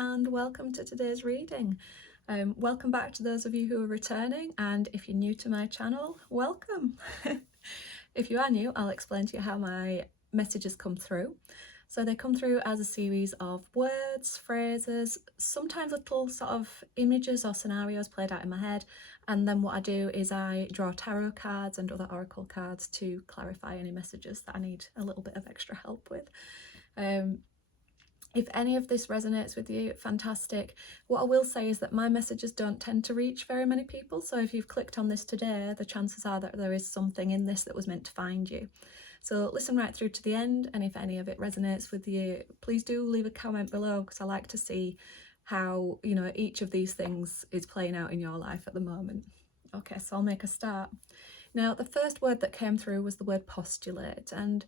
and welcome to today's reading. Welcome back to those of you who are returning, and if you're new to my channel, welcome. If you are new, I'll explain to you how my messages come through. So they come through as a series of words, phrases, sometimes little sort of images or scenarios played out in my head, and then what I do is I draw tarot cards and other oracle cards to clarify any messages that I need a little bit of extra help with. If any of this resonates with you, fantastic. What I will say is that my messages don't tend to reach very many people, so if you've clicked on this today, the chances are that there is something in this that was meant to find you. So listen right through to the end, and if any of it resonates with you, please do leave a comment below, because I like to see how, you know, each of these things is playing out in your life at the moment. Okay, so I'll make a start. Now, the first word that came through was the word postulate, and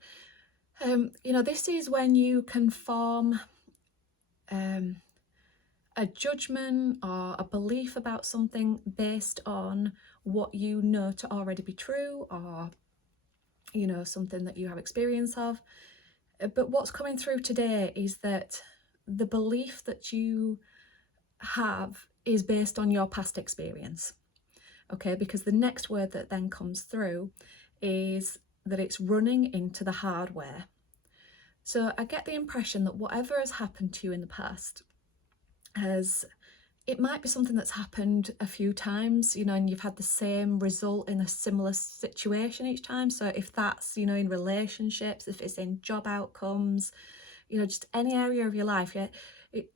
you know, this is when you can form a judgment or a belief about something based on what you know to already be true, or, you know, something that you have experience of. But what's coming through today is that the belief that you have is based on your past experience. Okay, because the next word that then comes through is that it's running into the hardware. So I get the impression that whatever has happened to you in the past it might be something that's happened a few times, you know, and you've had the same result in a similar situation each time. So if that's, you know, in relationships, if it's in job outcomes, you know, just any area of your life, yeah,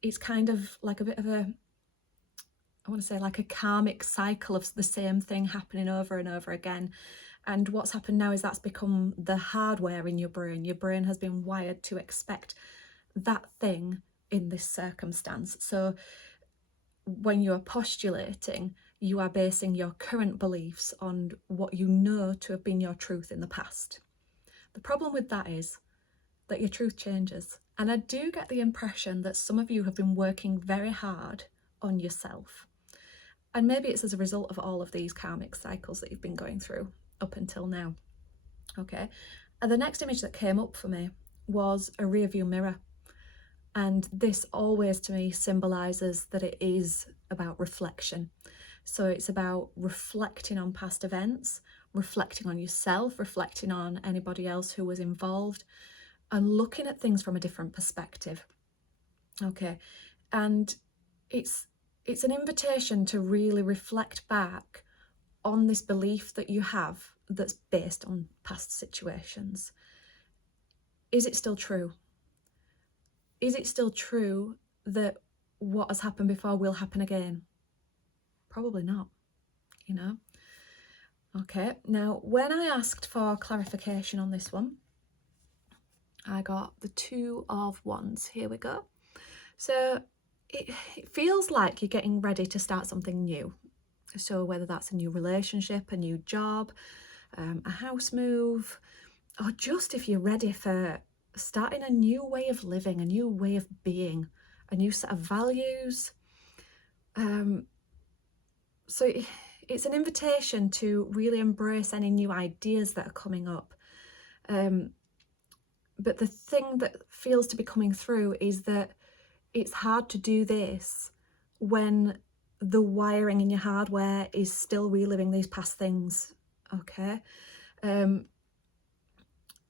it's kind of like a bit of a, I want to say like a karmic cycle of the same thing happening over and over again. And what's happened now is that's become the hardware in your brain. Your brain has been wired to expect that thing in this circumstance. So when you're postulating, you are basing your current beliefs on what you know to have been your truth in the past. The problem with that is that your truth changes. And I do get the impression that some of you have been working very hard on yourself. And maybe it's as a result of all of these karmic cycles that you've been going through up until now. Okay. And the next image that came up for me was a rearview mirror. And this always to me symbolises that it is about reflection. So it's about reflecting on past events, reflecting on yourself, reflecting on anybody else who was involved, and looking at things from a different perspective. Okay, and it's an invitation to really reflect back on this belief that you have that's based on past situations. Is it still true? Is it still true that what has happened before will happen again? Probably not, you know. Okay, now when I asked for clarification on this one, I got the Two of Wands. Here we go. So it feels like you're getting ready to start something new. So whether that's a new relationship, a new job, a house move, or just if you're ready for starting a new way of living, a new way of being, a new set of values. So it's an invitation to really embrace any new ideas that are coming up. But the thing that feels to be coming through is that it's hard to do this when the wiring in your hardware is still reliving these past things. Okay.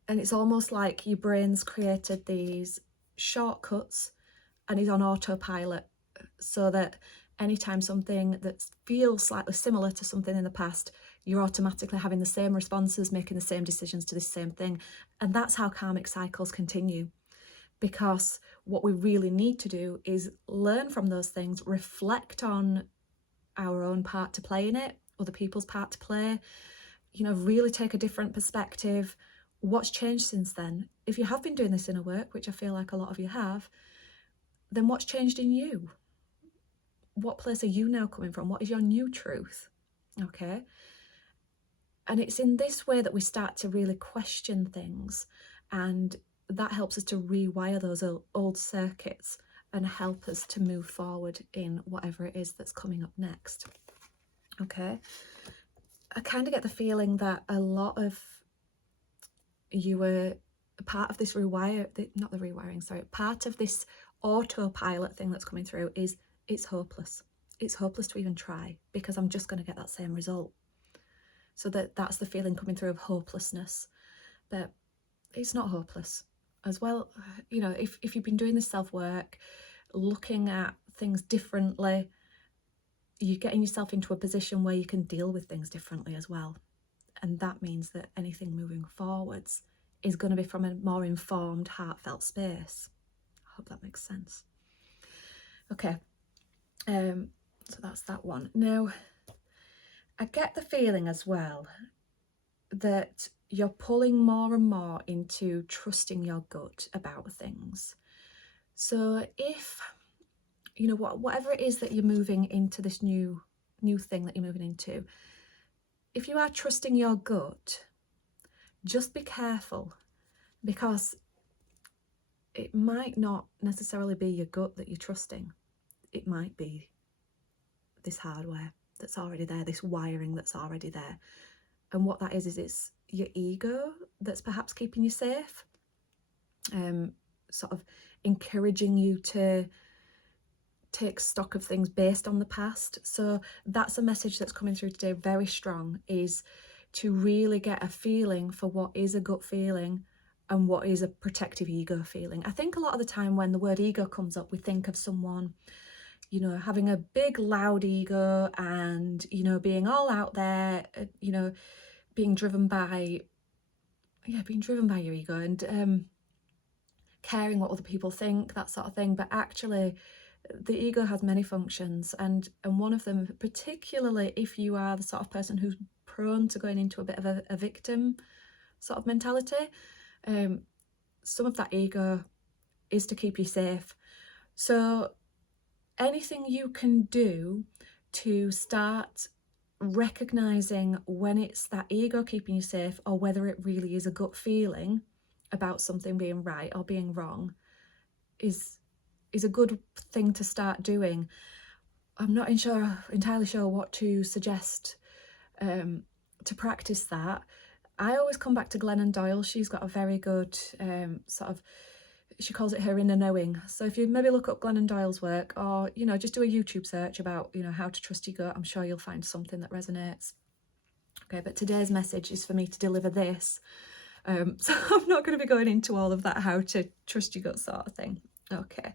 And it's almost like your brain's created these shortcuts and is on autopilot, so that anytime something that feels slightly similar to something in the past, you're automatically having the same responses, making the same decisions to the same thing. And that's how karmic cycles continue. Because what we really need to do is learn from those things, reflect on our own part to play in it, other people's part to play, you know, really take a different perspective. What's changed since then? If you have been doing this inner work, which I feel like a lot of you have, then what's changed in you? What place are you now coming from? What is your new truth? Okay. And it's in this way that we start to really question things, and that helps us to rewire those old circuits and help us to move forward in whatever it is that's coming up next. Okay. I kind of get the feeling that a lot of you were part of this part of this autopilot thing that's coming through is it's hopeless. It's hopeless to even try because I'm just going to get that same result. So that's the feeling coming through of hopelessness. But it's not hopeless as well. You know, if you've been doing this self-work, looking at things differently, you're getting yourself into a position where you can deal with things differently as well. And that means that anything moving forwards is going to be from a more informed, heartfelt space. I hope that makes sense. Okay, so that's that one. Now, I get the feeling as well that you're pulling more and more into trusting your gut about things. So if, you know, whatever it is that you're moving into, this new thing that you're moving into, if you are trusting your gut, just be careful, because it might not necessarily be your gut that you're trusting. It might be this hardware that's already there, this wiring that's already there. And what that is it's your ego that's perhaps keeping you safe, sort of encouraging you to take stock of things based on the past. So that's a message that's coming through today very strong, is to really get a feeling for what is a gut feeling and what is a protective ego feeling. I think a lot of the time when the word ego comes up, we think of someone, you know, having a big loud ego and, you know, being all out there, you know, being driven by your ego and caring what other people think, that sort of thing. But actually the ego has many functions, and one of them, particularly if you are the sort of person who's prone to going into a bit of a victim sort of mentality, some of that ego is to keep you safe. So anything you can do to start recognizing when it's that ego keeping you safe or whether it really is a gut feeling about something being right or being wrong is a good thing to start doing. I'm not entirely sure what to suggest to practice that. I always come back to Glennon Doyle. She's got a very good sort of, she calls it her inner knowing. So if you maybe look up Glennon Doyle's work, or, you know, just do a YouTube search about, you know, how to trust your gut, I'm sure you'll find something that resonates. Okay, but today's message is for me to deliver this. So I'm not going to be going into all of that, how to trust your gut sort of thing. Okay.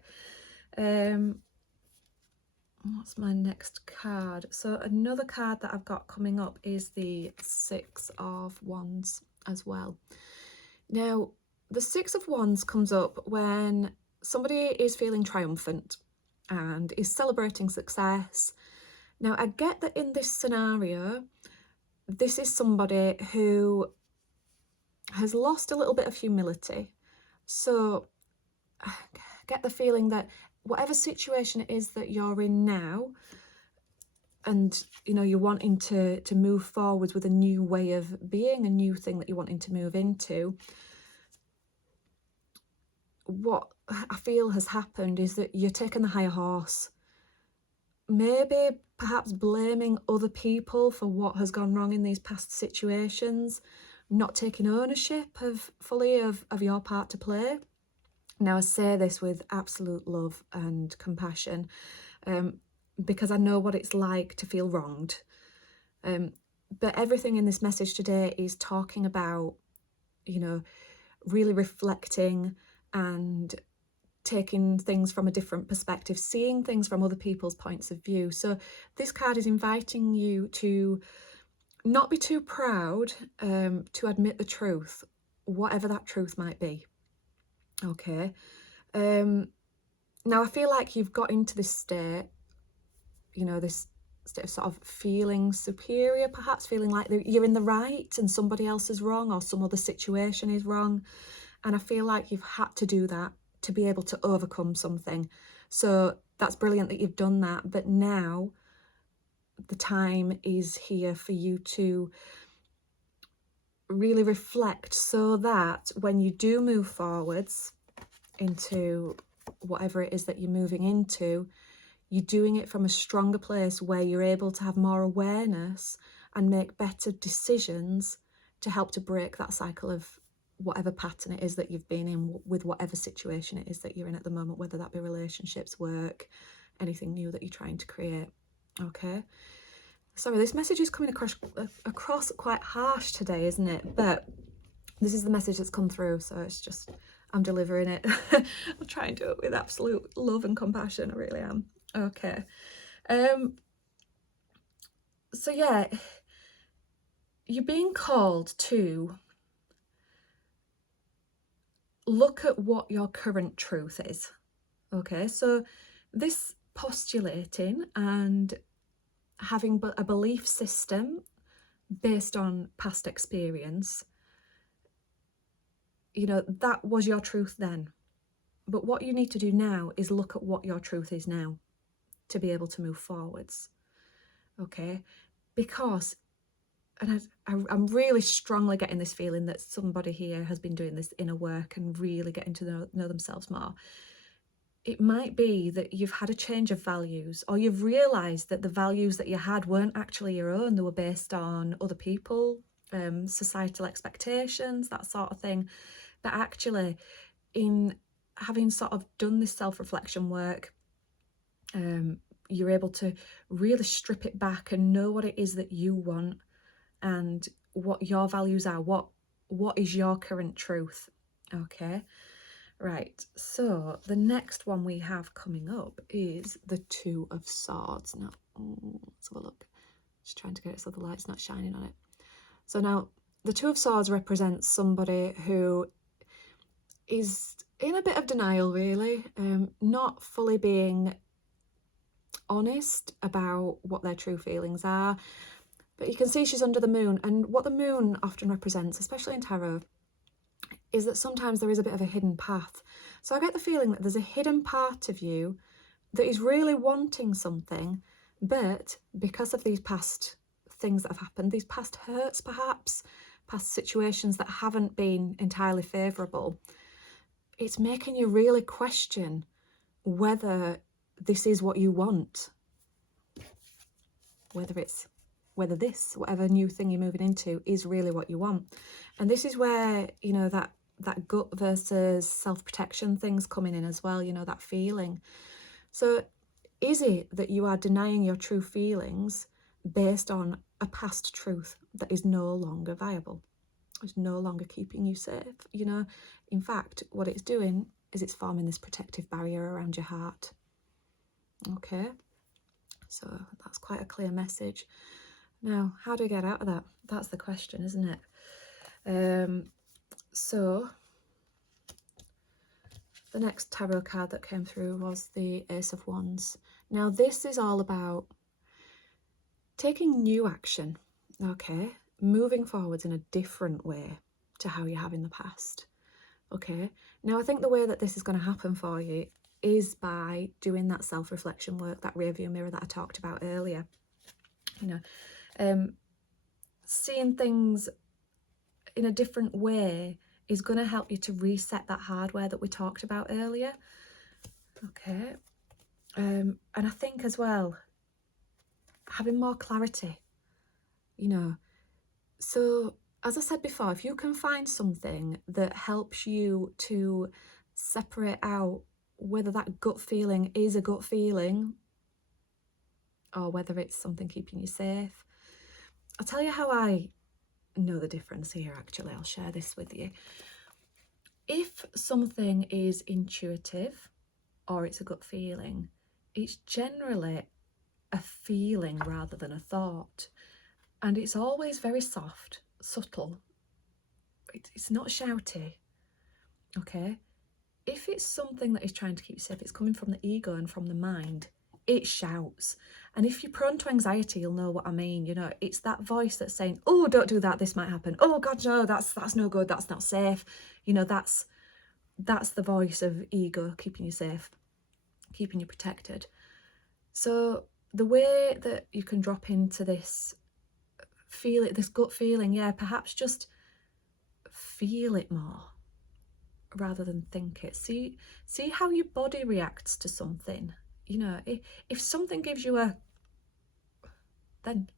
What's my next card? So another card that I've got coming up is the Six of Wands as well. Now, the Six of Wands comes up when somebody is feeling triumphant and is celebrating success. Now, I get that in this scenario, this is somebody who has lost a little bit of humility. So I get the feeling that whatever situation it is that you're in now, and, you know, you're wanting to move forwards with a new way of being, a new thing that you're wanting to move into, what I feel has happened is that you're taking the higher horse. Maybe perhaps blaming other people for what has gone wrong in these past situations, not taking ownership fully of your part to play. Now, I say this with absolute love and compassion, because I know what it's like to feel wronged. But everything in this message today is talking about, you know, really reflecting and taking things from a different perspective, seeing things from other people's points of view. So this card is inviting you to not be too proud to admit the truth, whatever that truth might be. Okay. Now I feel like you've got into this state, you know, this state of sort of feeling superior, perhaps feeling like you're in the right and somebody else is wrong, or some other situation is wrong. And I feel like you've had to do that to be able to overcome something. So that's brilliant that you've done that. But now the time is here for you to really reflect, so that when you do move forwards into whatever it is that you're moving into, you're doing it from a stronger place where you're able to have more awareness and make better decisions to help to break that cycle of whatever pattern it is that you've been in, with whatever situation it is that you're in at the moment, whether that be relationships, work, anything new that you're trying to create. Okay. Sorry, this message is coming across quite harsh today, isn't it? But this is the message that's come through, so it's just, I'm delivering it. I'll try and do it with absolute love and compassion, I really am. Okay. So yeah, you're being called to look at what your current truth is. Okay, so this postulating and having a belief system based on past experience, you know, that was your truth then. But what you need to do now is look at what your truth is now to be able to move forwards. Okay, because, and I'm really strongly getting this feeling that somebody here has been doing this inner work and really getting to know themselves more. It might be that you've had a change of values, or you've realised that the values that you had weren't actually your own. They were based on other people, societal expectations, that sort of thing. But actually, in having sort of done this self-reflection work, you're able to really strip it back and know what it is that you want and what your values are, what is your current truth. Okay, right, so the next one we have coming up is the Two of Swords. Now, let's have a look. Just trying to get it so the light's not shining on it. So now, the Two of Swords represents somebody who is in a bit of denial, really, not fully being honest about what their true feelings are. But you can see she's under the moon, and what the moon often represents, especially in tarot, is that sometimes there is a bit of a hidden path. So I get the feeling that there's a hidden part of you that is really wanting something, but because of these past things that have happened, these past hurts perhaps, past situations that haven't been entirely favourable, it's making you really question whether this is what you want, whether this, whatever new thing you're moving into, is really what you want. And this is where, you know, that gut versus self-protection thing's coming in as well, you know, that feeling. So is it that you are denying your true feelings based on a past truth that is no longer viable? It's no longer keeping you safe, you know? In fact, what it's doing is it's forming this protective barrier around your heart. Okay, so that's quite a clear message. Now, how do we get out of that? That's the question, isn't it? So the next tarot card that came through was the Ace of Wands. Now, this is all about taking new action, okay? Moving forwards in a different way to how you have in the past, okay? Now, I think the way that this is going to happen for you is by doing that self-reflection work, that rearview mirror that I talked about earlier. You know, seeing things in a different way is going to help you to reset that hardware that we talked about earlier. Okay. And I think as well, having more clarity, you know. So as I said before, if you can find something that helps you to separate out whether that gut feeling is a gut feeling or whether it's something keeping you safe. I'll tell you how I know the difference here, actually. I'll share this with you. If something is intuitive or it's a gut feeling, it's generally a feeling rather than a thought. And it's always very soft, subtle. It's not shouty, okay? If it's something that is trying to keep you safe, it's coming from the ego and from the mind, it shouts. And if you're prone to anxiety, you'll know what I mean. You know, it's that voice that's saying, oh, don't do that, this might happen. Oh God, no, that's no good, that's not safe. You know, that's the voice of ego keeping you safe, keeping you protected. So the way that you can drop into this this gut feeling, yeah, perhaps just feel it more rather than think it. See how your body reacts to something. You know, if something gives you then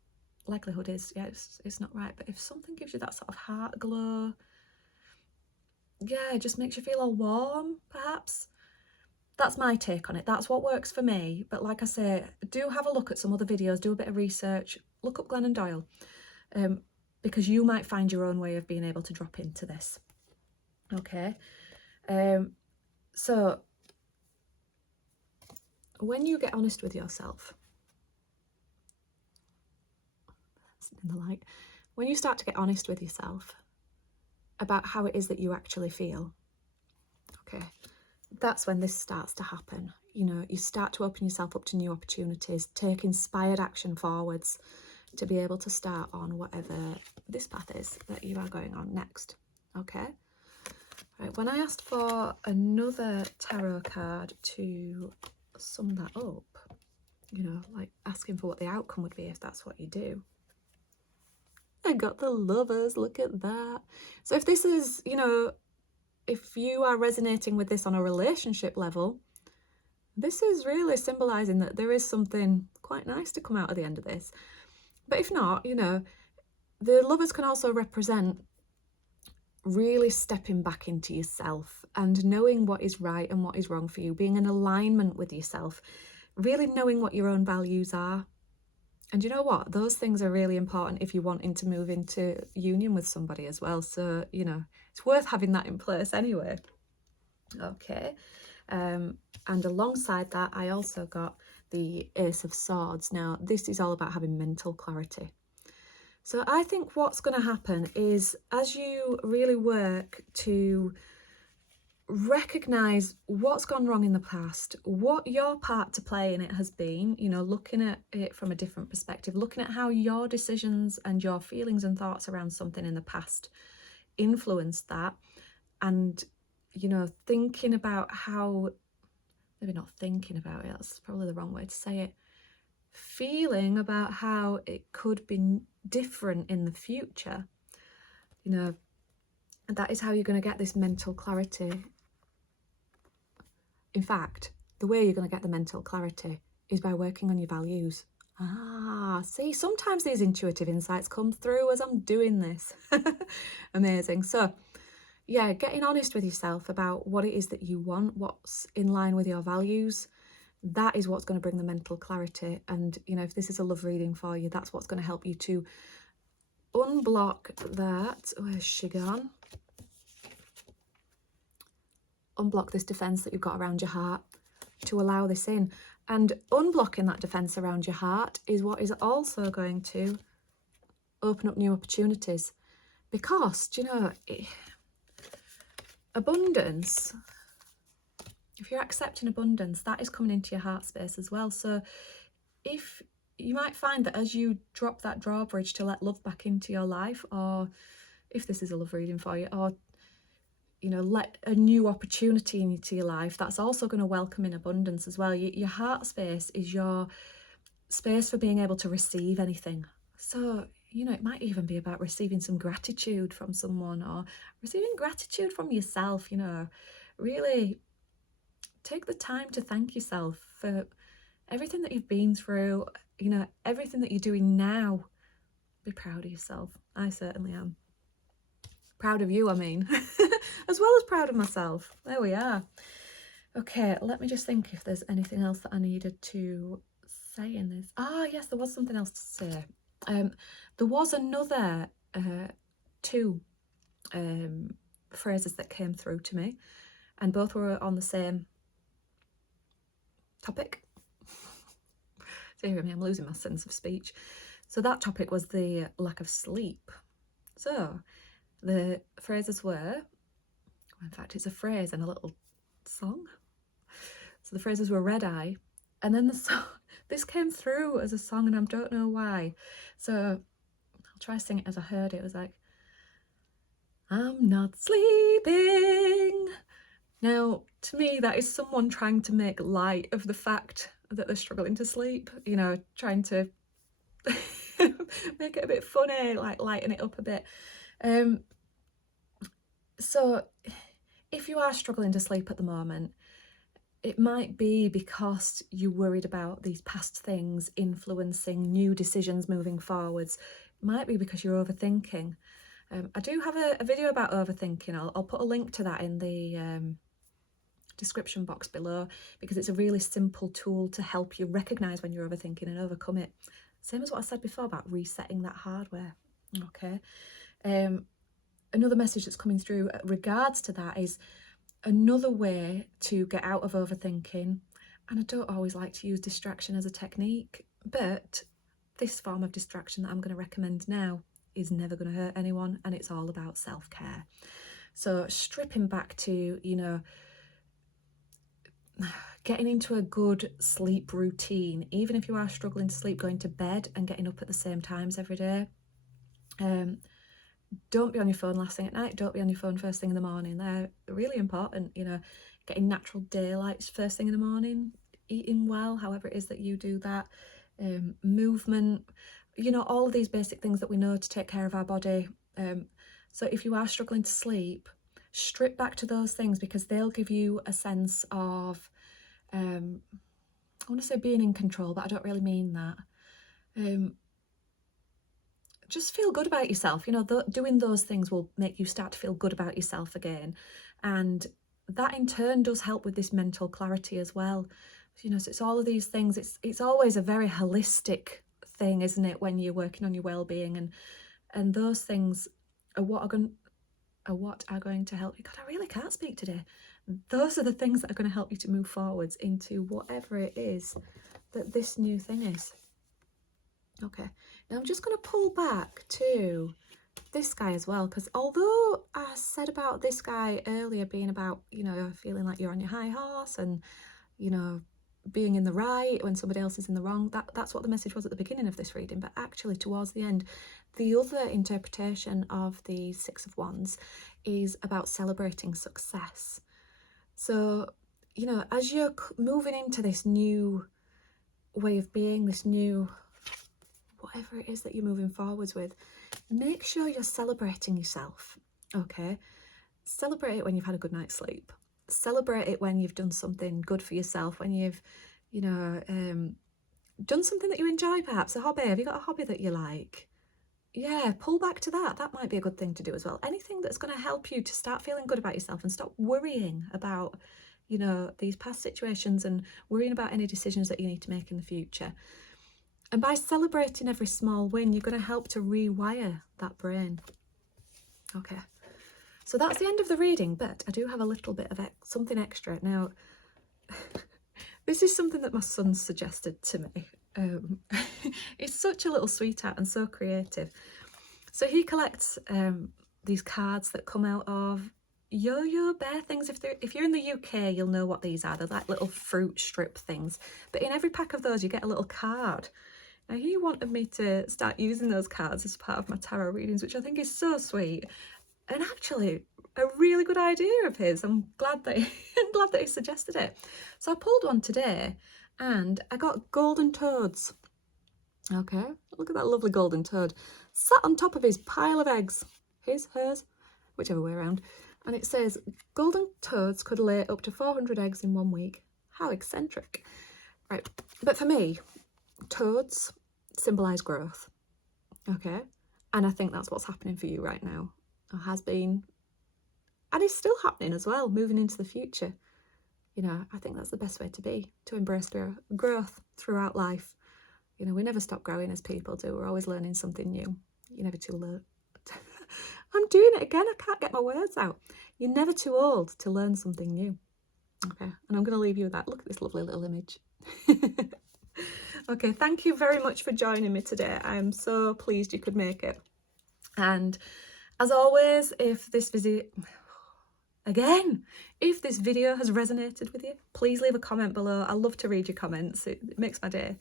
likelihood is, yeah, it's not right. But if something gives you that sort of heart glow, yeah, just makes you feel all warm, perhaps. That's my take on it. That's what works for me. But like I say, do have a look at some other videos, do a bit of research, look up Glennon Doyle, because you might find your own way of being able to drop into this. Okay. So when you get honest with yourself, in the light, when you start to get honest with yourself about how it is that you actually feel, okay, that's when this starts to happen. You know, you start to open yourself up to new opportunities, take inspired action forwards to be able to start on whatever this path is that you are going on next. Okay. Right, when I asked for another tarot card to sum that up, you know, like asking for what the outcome would be if that's what you do, I got the Lovers. Look at that. So if this is, you know, if you are resonating with this on a relationship level, this is really symbolizing that there is something quite nice to come out at the end of this. But if not, you know, the Lovers can also represent really stepping back into yourself and knowing what is right and what is wrong for you, being in alignment with yourself, really knowing what your own values are. And you know what? Those things are really important if you're wanting to move into union with somebody as well. So, you know, it's worth having that in place anyway. Okay. And alongside that, I also got the Ace of Swords. Now, this is all about having mental clarity. So I think what's going to happen is as you really work to recognize what's gone wrong in the past, what your part to play in it has been, you know, looking at it from a different perspective, looking at how your decisions and your feelings and thoughts around something in the past influenced that, and, you know, thinking about how, maybe not thinking about it, that's probably the wrong way to say it, feeling about how it could be different in the future. You know, that is how you're going to get this mental clarity. In fact, the way you're going to get the mental clarity is by working on your values. See, sometimes these intuitive insights come through as I'm doing this. Amazing. So yeah, getting honest with yourself about what it is that you want, what's in line with your values, that is what's going to bring the mental clarity. And, you know, if this is a love reading for you, that's what's going to help you to unblock that. Where's she gone? Unblock this defense that you've got around your heart to allow this in. And unblocking that defense around your heart is what is also going to open up new opportunities. Because, do you know, abundance, if you're accepting abundance, that is coming into your heart space as well. So if you might find that as you drop that drawbridge to let love back into your life, or if this is a love reading for you, or, you know, let a new opportunity into your life, that's also going to welcome in abundance as well. Your heart space is your space for being able to receive anything. So, you know, it might even be about receiving some gratitude from someone, or receiving gratitude from yourself. You know, really take the time to thank yourself for everything that you've been through, you know, everything that you're doing now. Be proud of yourself. I certainly am. Proud of you, I mean, as well as proud of myself. There we are. Okay, let me just think if there's anything else that I needed to say in this. Yes, there was something else to say. There was another two phrases that came through to me, and both were on the same topic. So hear me, I'm losing my sense of speech. So that topic was the lack of sleep. So the phrases were, in fact, it's a phrase and a little song. So the phrases were red eye, and then the song, this came through as a song, and I don't know why. So I'll try to sing it as I heard it. It was like, I'm not sleeping. Now, to me, that is someone trying to make light of the fact that they're struggling to sleep, you know, trying to make it a bit funny, like lighten it up a bit. So if you are struggling to sleep at the moment, it might be because you're worried about these past things influencing new decisions moving forwards. It might be because you're overthinking. I do have a video about overthinking. I'll put a link to that in the description box below, because it's a really simple tool to help you recognise when you're overthinking and overcome it. Same as what I said before about resetting that hardware. Okay. Another message that's coming through regards to that is another way to get out of overthinking. And I don't always like to use distraction as a technique, but this form of distraction that I'm going to recommend now is never going to hurt anyone, and it's all about self-care. So stripping back to, you know, getting into a good sleep routine, even if you are struggling to sleep, going to bed and getting up at the same times every day. Don't be on your phone last thing at night. Don't be on your phone first thing in the morning. They're really important, you know, getting natural daylight first thing in the morning, eating well, however it is that you do that, movement, you know, all of these basic things that we know to take care of our body. So if you are struggling to sleep, strip back to those things, because they'll give you a sense of, I want to say being in control, but I don't really mean that. Just feel good about yourself. You know, doing those things will make you start to feel good about yourself again. And that in turn does help with this mental clarity as well. You know, so it's all of these things. It's always a very holistic thing, isn't it, when you're working on your well-being, and those things are what are going to help you. God, I really can't speak today. Those are the things that are going to help you to move forwards into whatever it is that this new thing is. Okay, now I'm just going to pull back to this guy as well, because although I said about this guy earlier being about, you know, feeling like you're on your high horse and, you know, being in the right when somebody else is in the wrong, that's what the message was at the beginning of this reading. But actually towards the end, the other interpretation of the Six of Wands is about celebrating success. So, you know, as you're moving into this new way of being, this new whatever it is that you're moving forwards with, make sure you're celebrating yourself. Okay, celebrate it when you've had a good night's sleep. Celebrate it when you've done something good for yourself, when you've, you know, done something that you enjoy, perhaps a hobby. Have you got a hobby that you like? Yeah, pull back to that. That might be a good thing to do as well. Anything that's going to help you to start feeling good about yourself and stop worrying about, you know, these past situations and worrying about any decisions that you need to make in the future. And by celebrating every small win, you're going to help to rewire that brain. Okay, so that's the end of the reading, but I do have a little bit of something extra. Now, this is something that my son suggested to me. He's such a little sweetheart and so creative. So he collects these cards that come out of yo-yo bear things. If you're in the UK, you'll know what these are. They're like little fruit strip things. But in every pack of those, you get a little card. Now, he wanted me to start using those cards as part of my tarot readings, which I think is so sweet. And actually, a really good idea of his. I'm glad that he suggested it. So I pulled one today, and I got golden toads. Okay, look at that lovely golden toad. Sat on top of his pile of eggs. His, hers, whichever way around. And it says, golden toads could lay up to 400 eggs in 1 week. How eccentric. Right, but for me, toads symbolise growth. Okay, and I think that's what's happening for you right now. Or has been. And it's still happening as well, moving into the future. You know, I think that's the best way to be, to embrace growth throughout life. You know, we never stop growing as people do. We're always learning something new. You're never too late. I'm doing it again. I can't get my words out. You're never too old to learn something new. Okay, and I'm going to leave you with that. Look at this lovely little image. Okay, thank you very much for joining me today. I'm so pleased you could make it. And as always, if this video has resonated with you, please leave a comment below. I love to read your comments. It makes my day.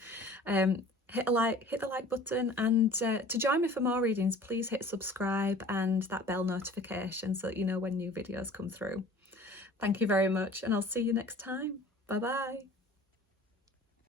Hit the like button, and to join me for more readings, please hit subscribe and that bell notification so that you know when new videos come through. Thank you very much, and I'll see you next time. Bye bye.